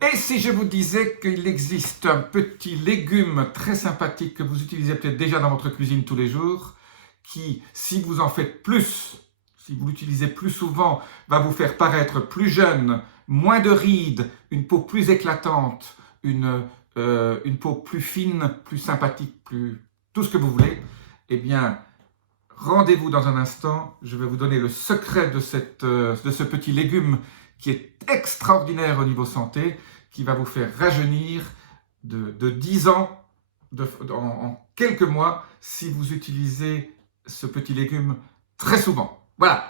Et si je vous disais qu'il existe un petit légume très sympathique que vous utilisez peut-être déjà dans votre cuisine tous les jours, qui, si vous en faites plus, si vous l'utilisez plus souvent, va vous faire paraître plus jeune, moins de rides, une peau plus éclatante, une peau plus fine, plus sympathique, plus tout ce que vous voulez, eh bien, rendez-vous dans un instant. Je vais vous donner le secret de ce petit légume qui est extraordinaire au niveau santé, qui va vous faire rajeunir de 10 ans en quelques mois si vous utilisez ce petit légume très souvent. Voilà,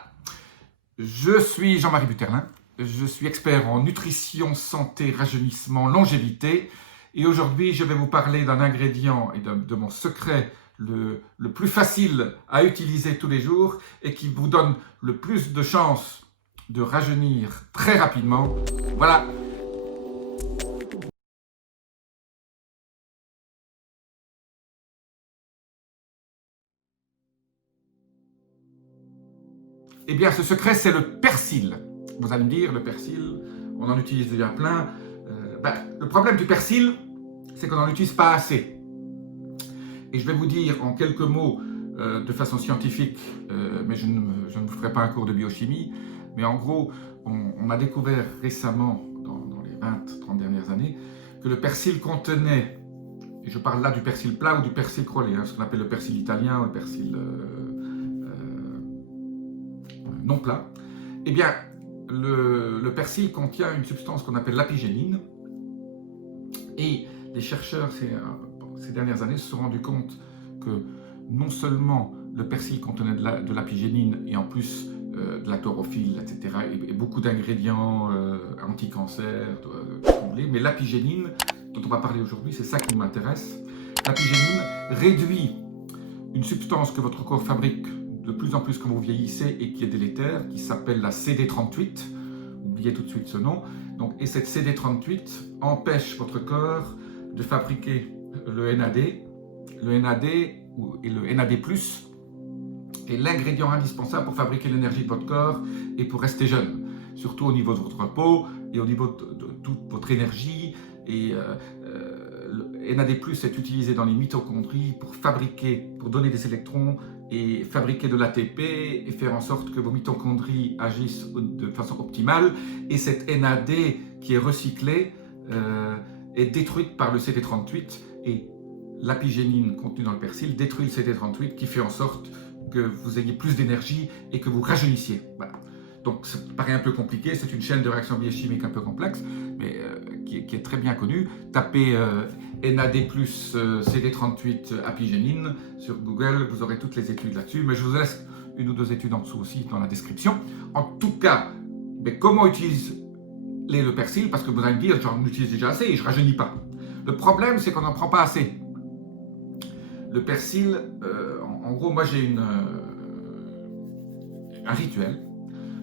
je suis Jean-Marie Buterlin, je suis expert en nutrition, santé, rajeunissement, longévité, et aujourd'hui je vais vous parler d'un ingrédient et de mon secret le plus facile à utiliser tous les jours et qui vous donne le plus de chances de rajeunir très rapidement. Voilà. Eh bien, ce secret, c'est le persil. Vous allez me dire, le persil, on en utilise déjà plein. Le problème du persil, c'est qu'on n'en utilise pas assez. Et je vais vous dire en quelques mots, de façon scientifique, mais je ne vous ferai pas un cours de biochimie, mais en gros, on a découvert récemment, dans les 20-30 dernières années, que le persil contenait, et je parle là du persil plat ou du persil crôlé, ce qu'on appelle le persil italien ou le persil non plat, eh bien, le persil contient une substance qu'on appelle l'apigénine, et les chercheurs ces dernières années se sont rendus compte que non seulement le persil contenait de l'apigénine et en plus de la chlorophylle, etc., et beaucoup d'ingrédients anti-cancer, mais l'apigénine, dont on va parler aujourd'hui, c'est ça qui m'intéresse. L'apigénine réduit une substance que votre corps fabrique de plus en plus quand vous vieillissez et qui est délétère, qui s'appelle la CD38. Oubliez tout de suite ce nom. Donc, et cette CD38 empêche votre corps de fabriquer le NAD. Le NAD et le NAD+, est l'ingrédient indispensable pour fabriquer l'énergie de votre corps et pour rester jeune. Surtout au niveau de votre peau et au niveau de toute votre énergie. Et le NAD+, est utilisé dans les mitochondries pour donner des électrons et fabriquer de l'ATP et faire en sorte que vos mitochondries agissent de façon optimale. Et cette NAD qui est recyclée est détruite par le CD38 et l'apigénine contenue dans le persil détruit le CD38 qui fait en sorte que vous ayez plus d'énergie et que vous rajeunissiez. Voilà. Donc ça paraît un peu compliqué, c'est une chaîne de réaction biochimique un peu complexe, mais qui est très bien connue. Tapez NAD+, CD38 apigénine sur Google, vous aurez toutes les études là-dessus, mais je vous laisse une ou deux études en dessous aussi dans la description. En tout cas, mais comment utiliser le persil? Parce que vous allez me dire, j'en utilise déjà assez et je ne rajeunis pas. Le problème, c'est qu'on n'en prend pas assez. Le persil, en gros, moi j'ai un rituel.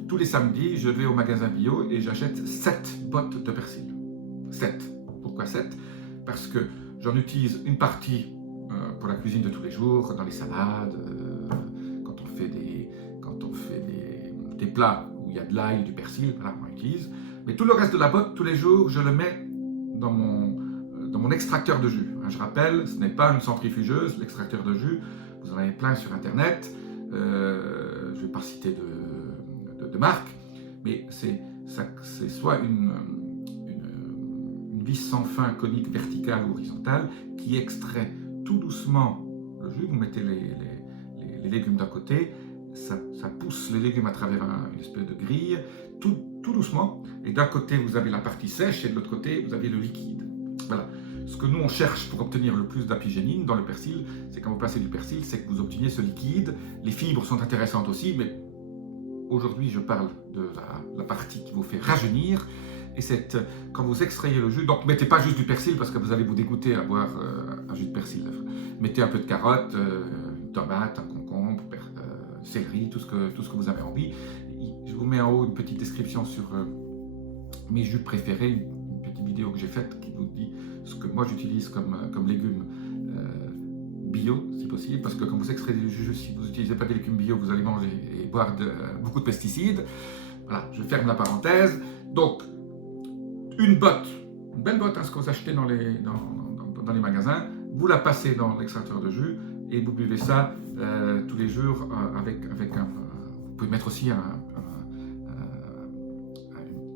Tous les samedis, je vais au magasin bio et j'achète 7 bottes de persil. 7. Pourquoi 7? Parce que j'en utilise une partie pour la cuisine de tous les jours, dans les salades, quand on fait des plats où il y a de l'ail, du persil, voilà, on utilise. Mais tout le reste de la botte, tous les jours, je le mets dans mon extracteur de jus. Je rappelle, ce n'est pas une centrifugeuse, l'extracteur de jus, vous en avez plein sur internet. Je ne vais pas citer de marque, mais c'est soit une vis sans fin, conique, verticale ou horizontale, qui extrait tout doucement le jus. Vous mettez les légumes d'un côté, ça pousse les légumes à travers une espèce de grille, tout doucement, et d'un côté vous avez la partie sèche et de l'autre côté vous avez le liquide. Voilà. Ce que nous on cherche pour obtenir le plus d'apigénine dans le persil, c'est quand vous placez du persil, c'est que vous obteniez ce liquide. Les fibres sont intéressantes aussi, mais aujourd'hui je parle de la partie qui vous fait rajeunir. Et c'est quand vous extrayez le jus, donc mettez pas juste du persil parce que vous allez vous dégoûter à boire un jus de persil. Mettez un peu de carotte, une tomate, un concombre, céleri, tout ce que vous avez envie. Je vous mets en haut une petite description sur mes jus préférés, une petite vidéo que j'ai faite qui vous dit ce que moi j'utilise comme légumes bio, si possible, parce que quand vous extrayez du jus, si vous n'utilisez pas des légumes bio, vous allez manger et boire beaucoup de pesticides. Voilà, je ferme la parenthèse. Donc, une botte belle botte, hein, ce que vous achetez dans les magasins, vous la passez dans l'extracteur de jus et vous buvez ça tous les jours avec un... Vous pouvez mettre aussi une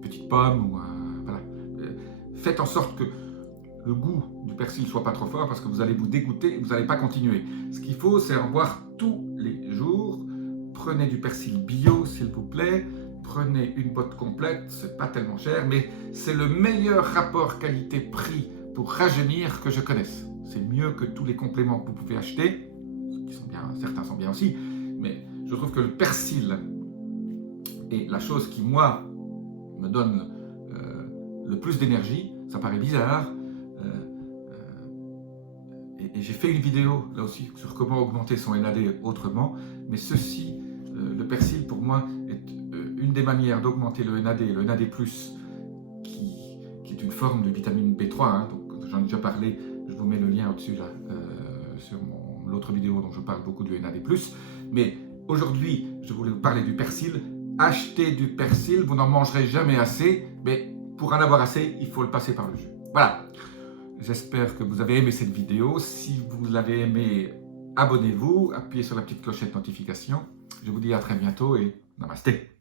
petite pomme ou voilà. Faites en sorte que le goût du persil ne soit pas trop fort parce que vous allez vous dégoûter et vous n'allez pas continuer. Ce qu'il faut, c'est en boire tous les jours. Prenez du persil bio, s'il vous plaît. Prenez une botte complète, c'est pas tellement cher, mais c'est le meilleur rapport qualité-prix pour rajeunir que je connaisse. C'est mieux que tous les compléments que vous pouvez acheter, qui sont bien, certains sont bien aussi, mais je trouve que le persil est la chose qui, moi, me donne le plus d'énergie. Ça paraît bizarre, et j'ai fait une vidéo là aussi sur comment augmenter son NAD autrement, mais ceci, le persil pour moi est une des manières d'augmenter le NAD, le NAD+, qui est une forme de vitamine B3, hein, donc j'en ai déjà parlé, je vous mets le lien au-dessus là, sur l'autre vidéo dont je parle beaucoup du NAD+, mais aujourd'hui je voulais vous parler du persil. Achetez du persil, vous n'en mangerez jamais assez, mais pour en avoir assez, il faut le passer par le jus. Voilà, j'espère que vous avez aimé cette vidéo. Si vous l'avez aimé, abonnez-vous, appuyez sur la petite clochette notification. Je vous dis à très bientôt et namasté.